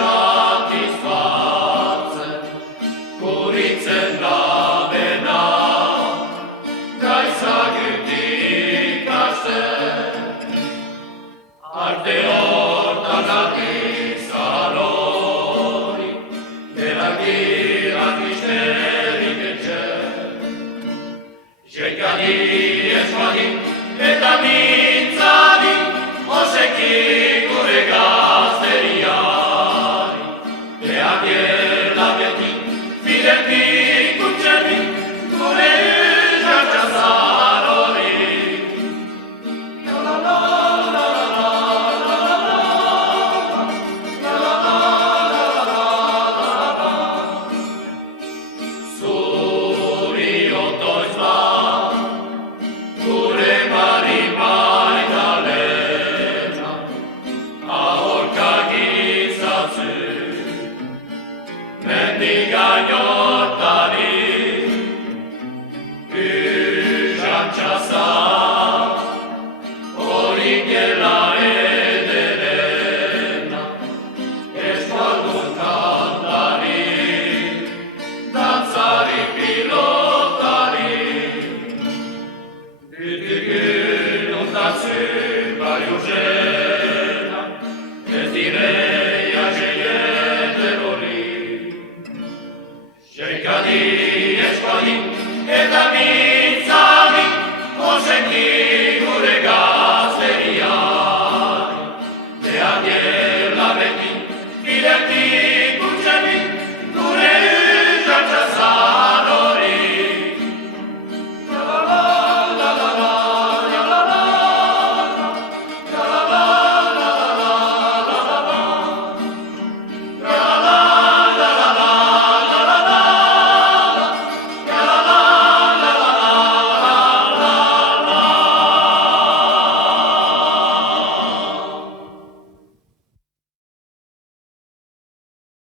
lasciati sfarze, curițe damena, dai sagâti caște, ardeor danati salori, de la ghira misteri che c'è, cercati e sguardi e tamizzati, o se chi curegasteriani, e a dir la vietti, fidenti cuccerri, come già già salori. La la la la la la la la la la la. Surio to zva, cure mari Magdalena, a orca ghisațe, mendiga gnottari, Ujan ceasa, orighella ed Elena, e spaldun cantari, danzari pilotari, non dați Mariugena, e direi a geietteroli, cercati e squadri e da